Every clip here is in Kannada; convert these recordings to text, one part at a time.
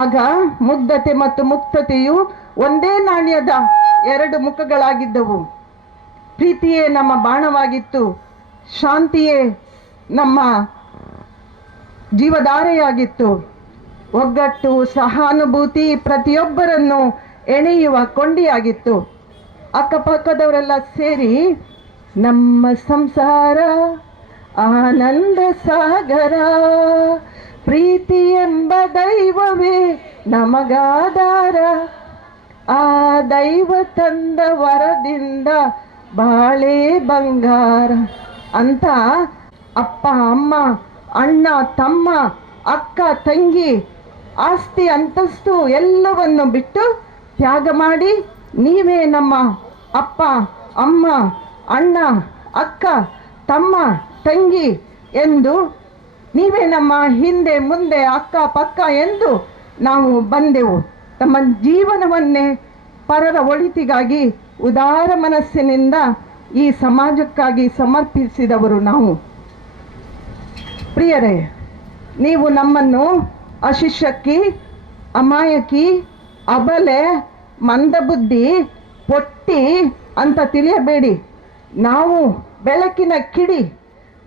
ಆಗ ಮುಗ್ಧತೆ ಮತ್ತು ಮುಕ್ತತೆಯು ಒಂದೇ ನಾಣ್ಯದ ಎರಡು ಮುಖಗಳಾಗಿದ್ದವು. ಪ್ರೀತಿಯೇ ನಮ್ಮ ಬಾಣವಾಗಿತ್ತು. ಶಾಂತಿಯೇ ನಮ್ಮ ಜೀವಧಾರೆಯಾಗಿತ್ತು. ಒಗ್ಗಟ್ಟು, ಸಹಾನುಭೂತಿ ಪ್ರತಿಯೊಬ್ಬರನ್ನು ಎಣೆಯುವ ಕೊಂಡಿಯಾಗಿತ್ತು. ಅಕ್ಕಪಕ್ಕದವರೆಲ್ಲ ಸೇರಿ ನಮ್ಮ ಸಂಸಾರ, ಆನಂದ ಸಾಗರ ಪ್ರೀತಿ ಎಂಬ ದೈವವೇ ನಮಗಾದಾರ. ಆ ದೈವ ತಂದ ವರದಿಂದ ಬಾಳೆ ಬಂಗಾರ. ಅಂತ ಅಪ್ಪ, ಅಮ್ಮ, ಅಣ್ಣ, ತಮ್ಮ, ಅಕ್ಕ, ತಂಗಿ, ಆಸ್ತಿ, ಅಂತಸ್ತು ಎಲ್ಲವನ್ನು ಬಿಟ್ಟು ತ್ಯಾಗ ಮಾಡಿ ನೀವೇ ನಮ್ಮ ಅಪ್ಪ, ಅಮ್ಮ, ಅಣ್ಣ, ಅಕ್ಕ, ತಮ್ಮ, ತಂಗಿ ಎಂದು ನೀವೇ ನಮ್ಮ ಹಿಂದೆ, ಮುಂದೆ, ಅಕ್ಕ, ಪಕ್ಕ ಎಂದು ನಾವು ಬಂದೆವು. ತಮ್ಮ ಜೀವನವನ್ನೇ ಪರರ ಒಳಿತಿಗಾಗಿ ಉದಾರ ಮನಸ್ಸಿನಿಂದ ಈ ಸಮಾಜಕ್ಕಾಗಿ ಸಮರ್ಪಿಸಿದವರು ನಾವು. ಪ್ರಿಯರೇ, ನೀವು ನಮ್ಮನ್ನು ಅಶಿಷ್ಯಕ್ಕಿ, ಅಮಾಯಕಿ, ಅಬಲೆ, ಮಂದಬುದ್ಧಿ, ಪೊಟ್ಟಿ ಅಂತ ತಿಳಿಯಬೇಡಿ. ನಾವು ಬೆಳಕಿನ ಕಿಡಿ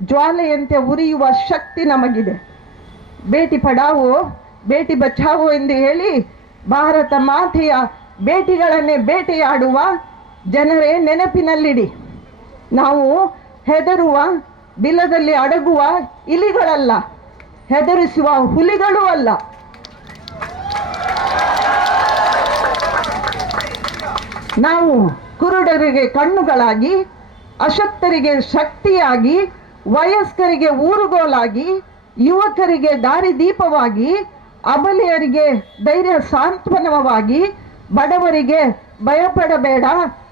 ಜ್ವಾಲೆಯಂತೆ ಉರಿಯುವ ಶಕ್ತಿ ನಮಗಿದೆ. ಬೇಟಿ ಪಡಾವೋ, ಬೇಟಿ ಬಚಾವೋ ಎಂದು ಹೇಳಿ ಭಾರತ ಮಾತೆಯ ಬೇಟಿಗಳನ್ನೇ ಬೇಟೆಯಾಡುವ ಜನರೇ ನೆನಪಿನಲ್ಲಿಡಿ. ನಾವು ಹೆದರುವ ಬಿಲದಲ್ಲಿ ಅಡಗುವ ಇಲಿಗಳಲ್ಲ, ಹೆದರಿಸುವ ಹುಲಿಗಳೂ ಅಲ್ಲ. ನಾವು ಕುರುಡರಿಗೆ ಕಣ್ಣುಗಳಾಗಿ, ಅಶಕ್ತರಿಗೆ ಶಕ್ತಿಯಾಗಿ ವಯಸ್ಕರಿಗೆ ಊರುಗೋಲಾಗಿ, ಯುವಕರಿಗೆ ದಾರಿದೀಪವಾಗಿ ಅಬಲಿಯರಿಗೆ ಧೈರ್ಯ ಸಾಂತ್ವನವಾಗಿ, ಬಡವರಿಗೆ ಭಯಪಡಬೇಡ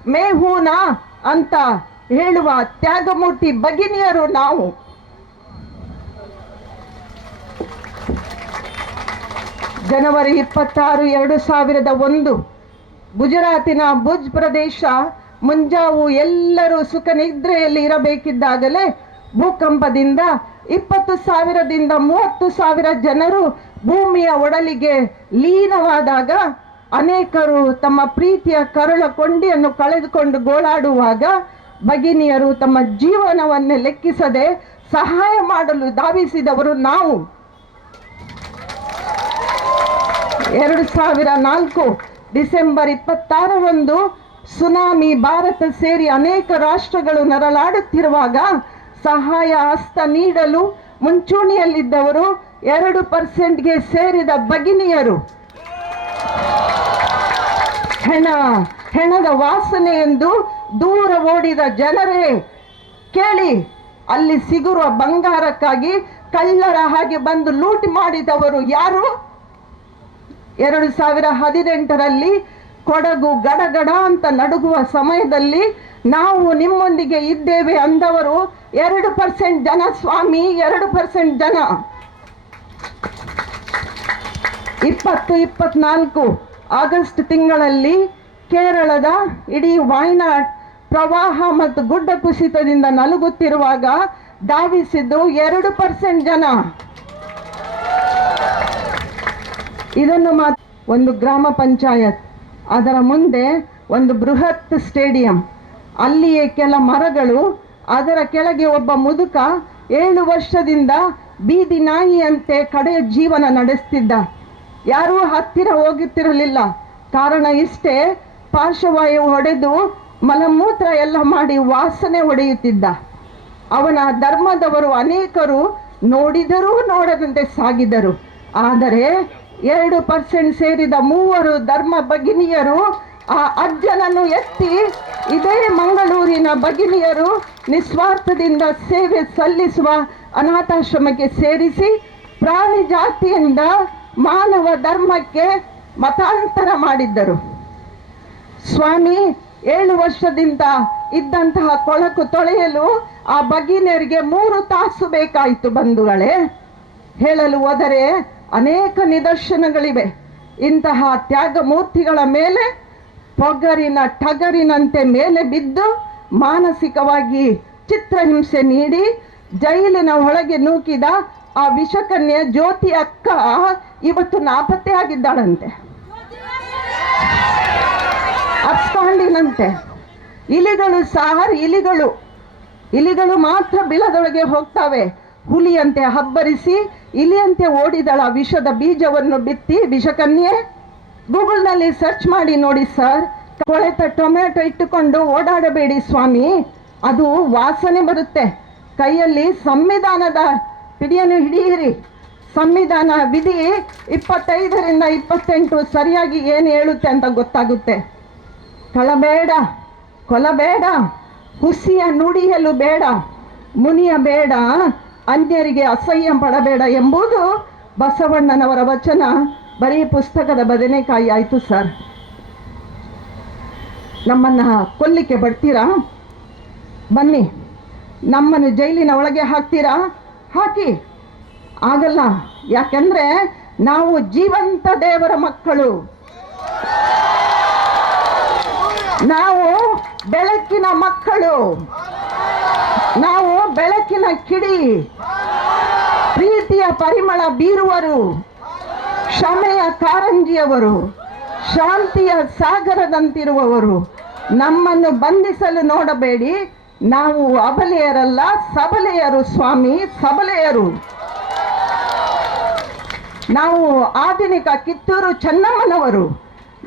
ಮೇಹೂನ ಅಂತ ಹೇಳುವ ತ್ಯಾಗಮೂರ್ತಿ ಭಗಿನಿಯರು ನಾವು. ಜನವರಿ ಇಪ್ಪತ್ತಾರು, ಎರಡು ಸಾವಿರದ ಒಂದು, ಗುಜರಾತಿನ ಭುಜ್ ಪ್ರದೇಶ, ಮುಂಜಾವು ಎಲ್ಲರೂ ಸುಖ ನಿದ್ರೆಯಲ್ಲಿ ಇರಬೇಕಿದ್ದಾಗಲೇ ಭೂಕಂಪದಿಂದ ಇಪ್ಪತ್ತು ಸಾವಿರದಿಂದ ಮೂವತ್ತು ಸಾವಿರ ಜನರು ಭೂಮಿಯ ಒಡಲಿಗೆ ಲೀನವಾದಾಗ ಅನೇಕರು ತಮ್ಮ ಪ್ರೀತಿಯ ಕರುಳ ಕೊಂಡಿಯನ್ನು ಕಳೆದುಕೊಂಡು ಗೋಳಾಡುವಾಗ ಭಗಿನಿಯರು ತಮ್ಮ ಜೀವನವನ್ನೇ ಲೆಕ್ಕಿಸದೆ ಸಹಾಯ ಮಾಡಲು ಧಾವಿಸಿದವರು ನಾವು. ಎರಡು ಸಾವಿರ ನಾಲ್ಕು ಡಿಸೆಂಬರ್ ಇಪ್ಪತ್ತಾರರಂದು ಸುನಾಮಿ ಭಾರತ ಸೇರಿ ಅನೇಕ ರಾಷ್ಟ್ರಗಳು ನರಳಾಡುತ್ತಿರುವಾಗ ಸಹಾಯ ಹಸ್ತ ನೀಡಲು ಮುಂಚೂಣಿಯಲ್ಲಿದ್ದವರು ಎರಡು ಪರ್ಸೆಂಟ್ಗೆ ಸೇರಿದ ಭಗಿನಿಯರು. ಹೆಣ, ಹೆಣದ ಎಂದು ದೂರ ಓಡಿದ ಜನರೇ ಕೇಳಿ, ಅಲ್ಲಿ ಸಿಗುವ ಬಂಗಾರಕ್ಕಾಗಿ ಕಳ್ಳರ ಹಾಗೆ ಬಂದು ಲೂಟಿ ಮಾಡಿದವರು ಯಾರು? ಎರಡು ಸಾವಿರ ಹದಿನೆಂಟರಲ್ಲಿ ಕೊಡಗು ಗಡಗಡ ಅಂತ ನಡುಗುವ ಸಮಯದಲ್ಲಿ ನಾವು ನಿಮ್ಮೊಂದಿಗೆ ಇದ್ದೇವೆ ಅಂದವರು ಎರಡು ಪರ್ಸೆಂಟ್ ಜನ ಸ್ವಾಮಿ, ಎರಡು ಪರ್ಸೆಂಟ್ ಜನ. ಇಪ್ಪತ್ತು, ಇಪ್ಪತ್ನಾಲ್ಕು ಆಗಸ್ಟ್ ತಿಂಗಳಲ್ಲಿ ಕೇರಳದ ಇಡೀ ವಾಯ್ನಾಡ್ ಪ್ರವಾಹ ಮತ್ತು ಗುಡ್ಡ ಕುಸಿತದಿಂದ ನಲುಗುತ್ತಿರುವಾಗ ಧಾವಿಸಿದ್ದು ಎರಡು ಪರ್ಸೆಂಟ್ ಜನ. ಇದನ್ನು ಮಾತ್ರ ಒಂದು ಗ್ರಾಮ ಪಂಚಾಯತ್, ಅದರ ಮುಂದೆ ಒಂದು ಬೃಹತ್ ಸ್ಟೇಡಿಯಂ, ಅಲ್ಲಿಯೇ ಕೆಲ ಮರಗಳು ಅದರ ಕೆಳಗೆ ಒಬ್ಬ ಮುದುಕ ಏಳು ವರ್ಷದಿಂದ ಬೀದಿ ನಾಯಿಯಂತೆ ಕಡೆಯ ಜೀವನ ನಡೆಸ್ತಿದ್ದ. ಯಾರೂ ಹತ್ತಿರ ಹೋಗುತ್ತಿರಲಿಲ್ಲ. ಕಾರಣ ಇಷ್ಟೇ, ಪಾರ್ಶ್ವವಾಯು ಹೊಡೆದು ಮಲಮೂತ್ರ ಎಲ್ಲ ಮಾಡಿ ವಾಸನೆ ಹೊಡೆಯುತ್ತಿದ್ದ. ಅವನ ಧರ್ಮದವರು ಅನೇಕರು ನೋಡಿದರೂ ನೋಡದಂತೆ ಸಾಗಿದರು. ಆದರೆ ಎರಡು ಪರ್ಸೆಂಟ್ ಸೇರಿದ ಮೂವರು ಧರ್ಮ ಭಗಿನಿಯರು ಆ ಅಜ್ಜನನ್ನು ಎತ್ತಿ ಇದೇ ಮಂಗಳೂರಿನ ಭಗಿನಿಯರು ನಿಸ್ವಾರ್ಥದಿಂದ ಸೇವೆ ಸಲ್ಲಿಸುವ ಅನಾಥಾಶ್ರಮಕ್ಕೆ ಸೇರಿಸಿ ಪ್ರಾಣಿ ಜಾತಿಯಿಂದ ಮಾನವ ಧರ್ಮಕ್ಕೆ ಮತಾಂತರ ಮಾಡಿದ್ದರು. ಸ್ವಾಮಿ, ಏಳು ವರ್ಷದಿಂದ ಇದ್ದಂತಹ ಕೊಳಕು ತೊಳೆಯಲು ಆ ಭಗಿನಿಯರಿಗೆ ಮೂರು ತಾಸು ಬೇಕಾಯಿತು ಬಂಧುಗಳೇ. ಹೇಳಲು ಹೋದರೆ ಅನೇಕ ನಿದರ್ಶನಗಳಿವೆ. ಇಂತಹ ತ್ಯಾಗ ಮೂರ್ತಿಗಳ ಮೇಲೆ ಪೊಗರಿನ ಟಗರಿನಂತೆ ಮೇಲೆ ಬಿದ್ದು ಮಾನಸಿಕವಾಗಿ ಚಿತ್ರಹಿಂಸೆ ನೀಡಿ ಜೈಲಿನ ಒಳಗೆ ನೂಕಿದ ಆ ವಿಷಕನ್ಯ ಜ್ಯೋತಿ ಅಕ್ಕ ಇವತ್ತು ನಾಪತ್ತೆ ಆಗಿದ್ದಾಳಂತೆ ಅಪ್ಸ್ಕೊಂಡಿನಂತೆ ಇಲಿಗಳು ಸಾರ್ ಇಲಿಗಳು. ಇಲಿಗಳು ಮಾತ್ರ ಬಿಲದೊಳಗೆ ಹೋಗ್ತಾವೆ. ಹುಲಿಯಂತೆ ಹಬ್ಬರಿಸಿ ಇಲಿಯಂತೆ ಓಡಿದಳ ವಿಷದ ಬೀಜವನ್ನು ಬಿತ್ತಿ ವಿಷಕನ್ಯೆ ಗೂಗಲ್ನಲ್ಲಿ ಸರ್ಚ್ ಮಾಡಿ ನೋಡಿ ಸರ್. ಕೊಳೆತ ಟೊಮೆಟೊ ಇಟ್ಟುಕೊಂಡು ಓಡಾಡಬೇಡಿ ಸ್ವಾಮಿ. ಅದು ವಾಸನೆ ಬರುತ್ತೆ. ಕೈಯಲ್ಲಿ ಸಂವಿಧಾನದ ಪಿಡಿಯನ್ನು ಹಿಡಿಯಿರಿ. ಸಂವಿಧಾನ ವಿಧಿ ಇಪ್ಪತ್ತೈದರಿಂದ ಇಪ್ಪತ್ತೆಂಟು ಸರಿಯಾಗಿ ಏನು ಹೇಳುತ್ತೆ ಅಂತ ಗೊತ್ತಾಗುತ್ತೆ. ಕಳಬೇಡ ಕೊಲಬೇಡ, ಹುಸಿಯ ನುಡಿಯಲು ಬೇಡ, ಮುನಿಯ ಬೇಡ, ಅನ್ಯರಿಗೆ ಅಸಹ್ಯ ಪಡಬೇಡ ಎಂಬುದು ಬಸವಣ್ಣನವರ ವಚನ. ಬರೀ ಪುಸ್ತಕದ ಬದನೆಕಾಯಿ ಆಯಿತು, ಸರ್. ನಮ್ಮನ್ನು ಕೊಲ್ಲಿಕ್ಕೆ ಬರ್ತೀರಾ ಬನ್ನಿ, ನಮ್ಮನ್ನು ಜೈಲಿನ ಒಳಗೆ ಹಾಕ್ತೀರಾ? ಹಾಕಿ. ಆಗಲ್ಲ, ಯಾಕೆಂದ್ರೆ ನಾವು ಜೀವಂತ ದೇವರ ಮಕ್ಕಳು. ನಾವು ಬೆಳಕಿನ ಮಕ್ಕಳು. ನಾವು ಬೆಳಕಿನ ಕಿಡಿ. ಪ್ರೀತಿಯ ಪರಿಮಳ ಬೀರುವರು. ಕ್ಷಮೆಯ ಕಾರಂಜಿಯವರು, ಶಾಂತಿಯ ಸಾಗರದಂತಿರುವವರು, ನಮ್ಮನ್ನು ಬಂಧಿಸಲು ನೋಡಬೇಡಿ. ನಾವು ಅಬಲೆಯರಲ್ಲ, ಸಬಲೆಯರು ಸ್ವಾಮಿ, ಸಬಲೆಯರು. ನಾವು ಆಧುನಿಕ ಕಿತ್ತೂರು ಚೆನ್ನಮ್ಮನವರು,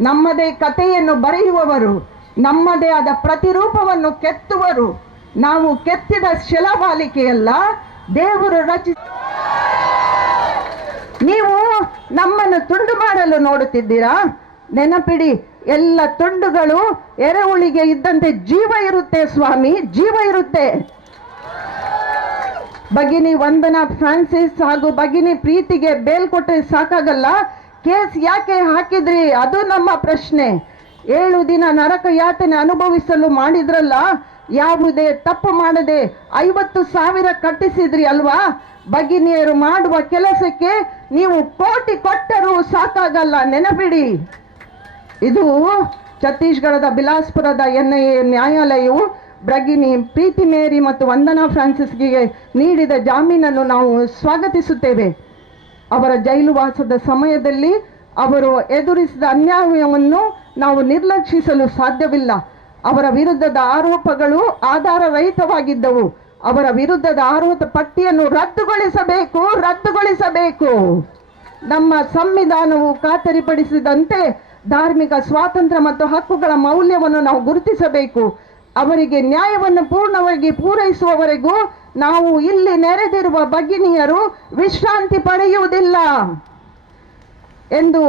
ನಮ್ಮದೇ ಕಥೆಯನ್ನು ಬರೆಯುವವರು, ನಮ್ಮದೇ ಆದ ಪ್ರತಿರೂಪವನ್ನು ಕೆತ್ತುವರು. ನಾವು ಕೆತ್ತಿದ ಶಿಲಾಬಾಲಿಕೆಯಲ್ಲ, ದೇವರು ರಚಿಸ ನೀವು ನಮ್ಮನ್ನು ತುಂಡು ಮಾಡಲು ನೋಡುತ್ತಿದ್ದೀರಾ? ನೆನಪಿಡಿ, ಎಲ್ಲ ತುಂಡುಗಳು ಎರೆಹುಳಿಗೆ ಇದ್ದಂತೆ ಜೀವ ಇರುತ್ತೆ ಸ್ವಾಮಿ, ಜೀವ ಇರುತ್ತೆ. ಭಗಿನಿ ವಂದನಾ ಫ್ರಾನ್ಸಿಸ್ ಹಾಗೂ ಭಗಿನಿ ಪ್ರೀತಿಗೆ ಬೇಲ್ ಕೊಟ್ಟರೆ ಸಾಕಾಗಲ್ಲ? ಕೇಸ್ ಯಾಕೆ ಹಾಕಿದ್ರಿ? ಅದು ನಮ್ಮ ಪ್ರಶ್ನೆ. ಏಳು ದಿನ ನರಕ ಯಾತನೆ ಅನುಭವಿಸಲು ಮಾಡಿದ್ರಲ್ಲ ಯಾವುದೇ ತಪ್ಪು ಮಾಡದೆ ಐವತ್ತು ಸಾವಿರ ಕಟ್ಟಿಸಿದ್ರಿ ಅಲ್ವಾ? ಭಗಿನಿಯರು ಮಾಡುವ ಕೆಲಸಕ್ಕೆ ನೀವು ಕೋಟಿ ಕೊಟ್ಟರೂ ಸಾಕಾಗಲ್ಲ, ನೆನಪಿಡಿ. ಇದು ಛತ್ತೀಸ್ಗಢದ ಬಿಲಾಸ್ಪುರದ ಎನ್ ಐ ಎ ನ್ಯಾಯಾಲಯವು ಬ್ರಗಿನಿ ಪ್ರೀತಿ ಮೇರಿ ಮತ್ತು ವಂದನಾ ಫ್ರಾನ್ಸಿಸ್ಗೆ ನೀಡಿದ ಜಾಮೀನನ್ನು ನಾವು ಸ್ವಾಗತಿಸುತ್ತೇವೆ. ಅವರ ಜೈಲುವಾಸದ ಸಮಯದಲ್ಲಿ ಅವರು ಎದುರಿಸಿದ ಅನ್ಯಾಯವನ್ನು ನಾವು ನಿರ್ಲಕ್ಷಿಸಲು ಸಾಧ್ಯವಿಲ್ಲ. ಅವರ ವಿರುದ್ಧದ ಆರೋಪಗಳು ಆಧಾರರಹಿತವಾಗಿದ್ದವು. ಅವರ ವಿರುದ್ಧದ ಆರೋಪ ಪಟ್ಟಿಯನ್ನು ರದ್ದುಗೊಳಿಸಬೇಕು ರದ್ದುಗೊಳಿಸಬೇಕು. ನಮ್ಮ ಸಂವಿಧಾನವು ಖಾತರಿಪಡಿಸಿದಂತೆ ಧಾರ್ಮಿಕ ಸ್ವಾತಂತ್ರ್ಯ ಮತ್ತು ಹಕ್ಕುಗಳ ಮೌಲ್ಯವನ್ನು ನಾವು ಗುರುತಿಸಬೇಕು. ಅವರಿಗೆ ನ್ಯಾಯವನ್ನು ಪೂರ್ಣವಾಗಿ ಪೂರೈಸುವವರೆಗೂ ನಾವು ಇಲ್ಲಿ ನೆರೆದಿರುವ ಭಗಿನಿಯರು ವಿಶ್ರಾಂತಿ ಪಡೆಯುವುದಿಲ್ಲ ಎಂದು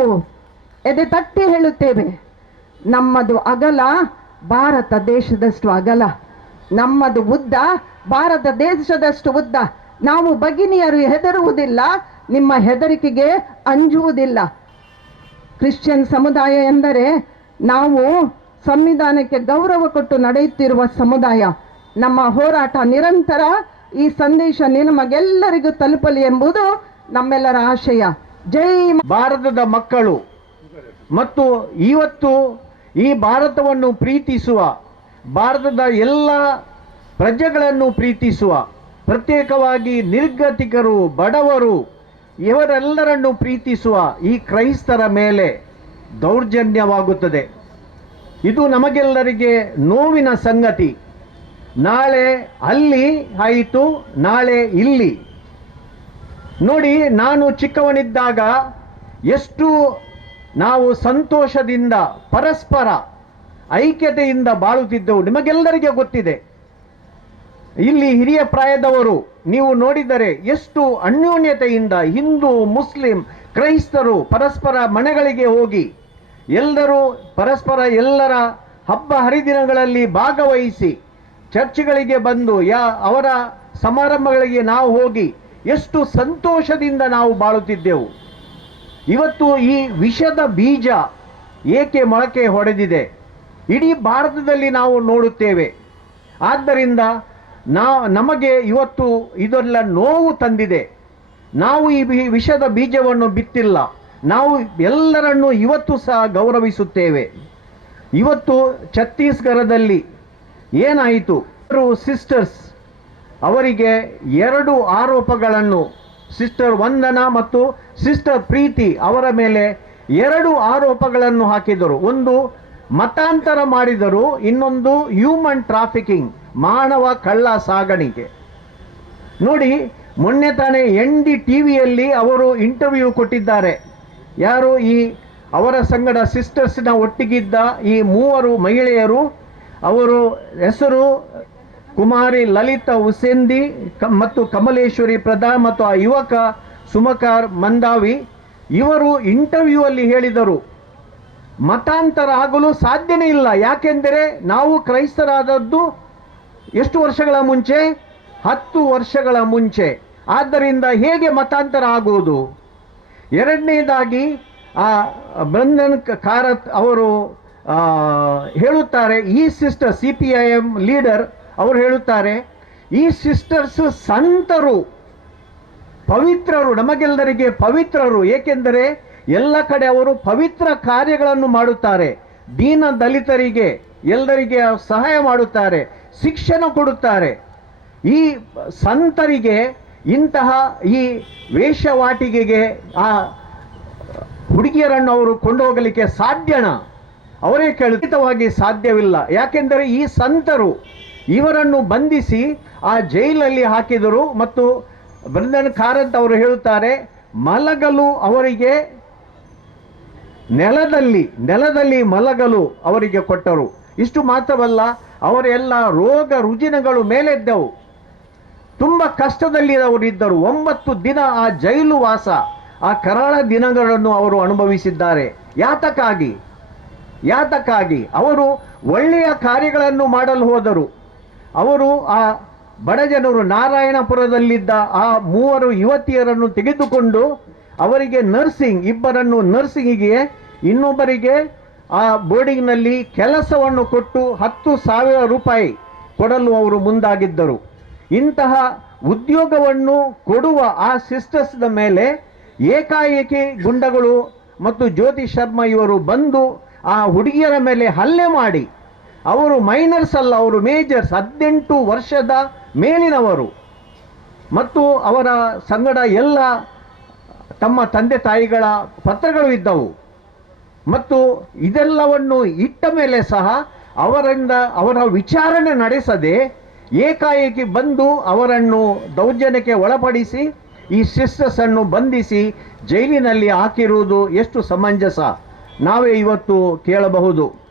ಎದೆ ತಟ್ಟಿ ಹೇಳುತ್ತೇವೆ. ನಮ್ಮದು ಅಗಲ ಭಾರತ ದೇಶದಷ್ಟು ಅಗಲ ನಮ್ಮದು ಉದ್ದ, ಭಾರತ ದೇಶದಷ್ಟು ಉದ್ದ. ನಾವು ಭಗಿನಿಯರು ಹೆದರುವುದಿಲ್ಲ, ನಿಮ್ಮ ಹೆದರಿಕೆಗೆ ಅಂಜುವುದಿಲ್ಲ. ಕ್ರಿಶ್ಚಿಯನ್ ಸಮುದಾಯ ಎಂದರೆ ನಾವು ಸಂವಿಧಾನಕ್ಕೆ ಗೌರವ ಕೊಟ್ಟು ನಡೆಯುತ್ತಿರುವ ಸಮುದಾಯ. ನಮ್ಮ ಹೋರಾಟ ನಿರಂತರ ಈ ಸಂದೇಶ ನಿಮಗೆಲ್ಲರಿಗೂ ತಲುಪಲಿ ಎಂಬುದು ನಮ್ಮೆಲ್ಲರ ಆಶಯ. ಜೈ ಭಾರತದ ಮಕ್ಕಳು ಮತ್ತು ಇವತ್ತು ಈ ಭಾರತವನ್ನು ಪ್ರೀತಿಸುವ, ಭಾರತದ ಎಲ್ಲ ಪ್ರಜೆಗಳನ್ನು ಪ್ರೀತಿಸುವ, ಪ್ರತ್ಯೇಕವಾಗಿ ನಿರ್ಗತಿಕರು, ಬಡವರು, ಇವರೆಲ್ಲರನ್ನು ಪ್ರೀತಿಸುವ ಈ ಕ್ರೈಸ್ತರ ಮೇಲೆ ದೌರ್ಜನ್ಯವಾಗುತ್ತದೆ. ಇದು ನಮಗೆಲ್ಲರಿಗೆ ನೋವಿನ ಸಂಗತಿ. ನಾಳೆ ಅಲ್ಲಿ ಆಯಿತು, ನಾಳೆ ಇಲ್ಲಿ. ನೋಡಿ, ನಾನು ಚಿಕ್ಕವನಿದ್ದಾಗ ಎಷ್ಟು ನಾವು ಸಂತೋಷದಿಂದ, ಪರಸ್ಪರ ಐಕ್ಯತೆಯಿಂದ ಬಾಳುತ್ತಿದ್ದೆವು. ನಿಮಗೆಲ್ಲರಿಗೆ ಗೊತ್ತಿದೆ. ಇಲ್ಲಿ ಹಿರಿಯ ಪ್ರಾಯದವರು ನೀವು ನೋಡಿದರೆ ಎಷ್ಟು ಅನ್ಯೋನ್ಯತೆಯಿಂದ ಹಿಂದೂ, ಮುಸ್ಲಿಂ, ಕ್ರೈಸ್ತರು ಪರಸ್ಪರ ಮನೆಗಳಿಗೆ ಹೋಗಿ ಎಲ್ಲರೂ ಪರಸ್ಪರ ಎಲ್ಲರ ಹಬ್ಬ ಹರಿದಿನಗಳಲ್ಲಿ ಭಾಗವಹಿಸಿ ಚರ್ಚ್ಗಳಿಗೆ ಬಂದು, ಯಾ, ಅವರ ಸಮಾರಂಭಗಳಿಗೆ ನಾವು ಹೋಗಿ ಎಷ್ಟು ಸಂತೋಷದಿಂದ ನಾವು ಬಾಳುತ್ತಿದ್ದೆವು. ಇವತ್ತು ಈ ವಿಷದ ಬೀಜ ಏಕೆ ಮೊಳಕೆ ಹೊಡೆದಿದೆ? ಇಡೀ ಭಾರತದಲ್ಲಿ ನಾವು ನೋಡುತ್ತೇವೆ. ಆದ್ದರಿಂದ ನಾ, ನಮಗೆ ಇವತ್ತು ಇದೆಲ್ಲ ನೋವು ತಂದಿದೆ. ನಾವು ಈ ವಿಷದ ಬೀಜವನ್ನು ಬಿತ್ತಿಲ್ಲ. ನಾವು ಎಲ್ಲರನ್ನು ಇವತ್ತು ಸಹ ಗೌರವಿಸುತ್ತೇವೆ. ಇವತ್ತು ಛತ್ತೀಸ್ಗಢದಲ್ಲಿ ಏನಾಯಿತು? ಸಿಸ್ಟರ್ಸ್ ಅವರಿಗೆ ಎರಡು ಆರೋಪಗಳನ್ನು ಸಿಸ್ಟರ್ ವಂದನಾ ಮತ್ತು ಸಿಸ್ಟರ್ ಪ್ರೀತಿ ಅವರ ಮೇಲೆ ಎರಡು ಆರೋಪಗಳನ್ನು ಹಾಕಿದರು. ಒಂದು ಮತಾಂತರ ಮಾಡಿದರು, ಇನ್ನೊಂದು ಹ್ಯೂಮನ್ ಟ್ರಾಫಿಕಿಂಗ್ ಮಾನವ ಕಳ್ಳ ಸಾಗಾಣಿಕೆ. ನೋಡಿ, ಮೊನ್ನೆ ತಾನೇ ಎನ್ ಡಿ ಟಿ ವಿಯಲ್ಲಿ ಅವರು ಇಂಟರ್ವ್ಯೂ ಕೊಟ್ಟಿದ್ದಾರೆ. ಯಾರು ಈ ಅವರ ಸಂಗಡ ಸಿಸ್ಟರ್ಸ್ನ ಒಟ್ಟಿಗಿದ್ದ ಈ ಮೂವರು ಮಹಿಳೆಯರು, ಅವರು ಹೆಸರು ಕುಮಾರಿ ಲಲಿತ ಉಸೇಂದಿ ಮತ್ತು ಕಮಲೇಶ್ವರಿ ಪ್ರಧಾನ್ ಮತ್ತು ಆ ಯುವಕ ಸುಮಕಾರ್ ಮಂದಾವಿ, ಇವರು ಇಂಟರ್ವ್ಯೂ ಅಲ್ಲಿ ಹೇಳಿದರು ಮತಾಂತರ ಆಗಲು ಸಾಧ್ಯನೇ ಇಲ್ಲ. ಯಾಕೆಂದರೆ ನಾವು ಕ್ರೈಸ್ತರಾದದ್ದು ಎಷ್ಟು ವರ್ಷಗಳ ಮುಂಚೆ? ಹತ್ತು ವರ್ಷಗಳ ಮುಂಚೆ. ಆದ್ದರಿಂದ ಹೇಗೆ ಮತಾಂತರ ಆಗುವುದು? ಎರಡನೇದಾಗಿ, ಆ ಬಂಧನ್ ಕಾರತ್ ಅವರು ಹೇಳುತ್ತಾರೆ, ಈ sister, C P I M leader ಅವರು ಹೇಳುತ್ತಾರೆ, ಈ ಸಿಸ್ಟರ್ಸ್ ಸಂತರು, ಪವಿತ್ರರು, ನಮಗೆಲ್ಲರಿಗೆ ಪವಿತ್ರರು. ಏಕೆಂದರೆ ಎಲ್ಲ ಕಡೆ ಅವರು ಪವಿತ್ರ ಕಾರ್ಯಗಳನ್ನು ಮಾಡುತ್ತಾರೆ. ದೀನ ದಲಿತರಿಗೆ ಎಲ್ಲರಿಗೆ ಸಹಾಯ ಮಾಡುತ್ತಾರೆ, ಶಿಕ್ಷಣ ಕೊಡುತ್ತಾರೆ. ಈ ಸಂತರಿಗೆ ಇಂತಹ ಈ ವೇಷವಾಟಿಗೆಗೆ ಆ ಹುಡುಗಿಯರನ್ನು ಅವರು ಕೊಂಡೋಗಲಿಕ್ಕೆ ಸಾಧ್ಯನಾ? ಅವರೇ ಖಂಡಿತವಾಗಿ ಸಾಧ್ಯವಿಲ್ಲ. ಯಾಕೆಂದರೆ ಈ ಸಂತರು ಇವರನ್ನು ಬಂಧಿಸಿ ಆ ಜೈಲಲ್ಲಿ ಹಾಕಿದರು. ಮತ್ತು ಬೃಂದನ್ ಕಾರಂತ್ ಅವರು ಹೇಳುತ್ತಾರೆ, ಮಲಗಲು ಅವರಿಗೆ ನೆಲದಲ್ಲಿ ನೆಲದಲ್ಲಿ ಮಲಗಲು ಅವರಿಗೆ ಕೊಟ್ಟರು. ಇಷ್ಟು ಮಾತ್ರವಲ್ಲ, ಅವರೆಲ್ಲ ರೋಗ ರುಜಿನಗಳು ಮೇಲೆದ್ದವು. ತುಂಬ ಕಷ್ಟದಲ್ಲಿ ಅವರು ಇದ್ದರು ಒಂಬತ್ತು ದಿನ ಆ ಜೈಲು ವಾಸ, ಆ ಕರಾಳ ದಿನಗಳನ್ನು ಅವರು ಅನುಭವಿಸಿದ್ದಾರೆ. ಯಾತಕ್ಕಾಗಿ? ಯಾತಕ್ಕಾಗಿ? ಅವರು ಒಳ್ಳೆಯ ಕಾರ್ಯಗಳನ್ನು ಮಾಡಲು ಹೋದರು. ಅವರು ಆ ಬಡಜನರು ನಾರಾಯಣಪುರದಲ್ಲಿದ್ದ ಆ ಮೂವರು ಯುವತಿಯರನ್ನು ತೆಗೆದುಕೊಂಡು ಅವರಿಗೆ ನರ್ಸಿಂಗ್ ಇಬ್ಬರನ್ನು ನರ್ಸಿಂಗಿಗೆ ಇನ್ನೊಬ್ಬರಿಗೆ ಆ ಬೋರ್ಡಿಂಗ್ನಲ್ಲಿ ಕೆಲಸವನ್ನು ಕೊಟ್ಟು ಹತ್ತು ಸಾವಿರ ರೂಪಾಯಿ ಕೊಡಲು ಅವರು ಮುಂದಾಗಿದ್ದರು. ಇಂತಹ ಉದ್ಯೋಗವನ್ನು ಕೊಡುವ ಆ ಸಿಸ್ಟರ್ಸ್ನ ಮೇಲೆ ಏಕಾಏಕಿ ಗುಂಡಗಳು ಮತ್ತು ಜ್ಯೋತಿ ಶರ್ಮಾ ಇವರು ಬಂದು ಆ ಹುಡುಗಿಯರ ಮೇಲೆ ಹಲ್ಲೆ ಮಾಡಿ ಅವರು ಮೈನರ್ಸ್ ಅಲ್ಲ, ಅವರು ಮೇಜರ್ಸ್ ಹದಿನೆಂಟು ವರ್ಷದ ಮೇಲಿನವರು. ಮತ್ತು ಅವರ ಸಂಗಡ ಎಲ್ಲ ತಮ್ಮ ತಂದೆ ತಾಯಿಗಳ ಪತ್ರಗಳು ಇದ್ದವು. ಮತ್ತು ಇದೆಲ್ಲವನ್ನು ಇಟ್ಟ ಮೇಲೆ ಸಹ ಅವರಿಂದ ಅವರ ವಿಚಾರಣೆ ನಡೆಸದೆ ಏಕಾಏಕಿ ಬಂದು ಅವರನ್ನು ದೌರ್ಜನ್ಯಕ್ಕೆ ಒಳಪಡಿಸಿ, ಈ ಸಿಸ್ಟರ್ಸನ್ನು ಬಂಧಿಸಿ ಜೈಲಿನಲ್ಲಿ ಹಾಕಿರುವುದು ಎಷ್ಟು ಸಮಂಜಸ? ನಾವೇ ಇವತ್ತು ಕೇಳಬಹುದು.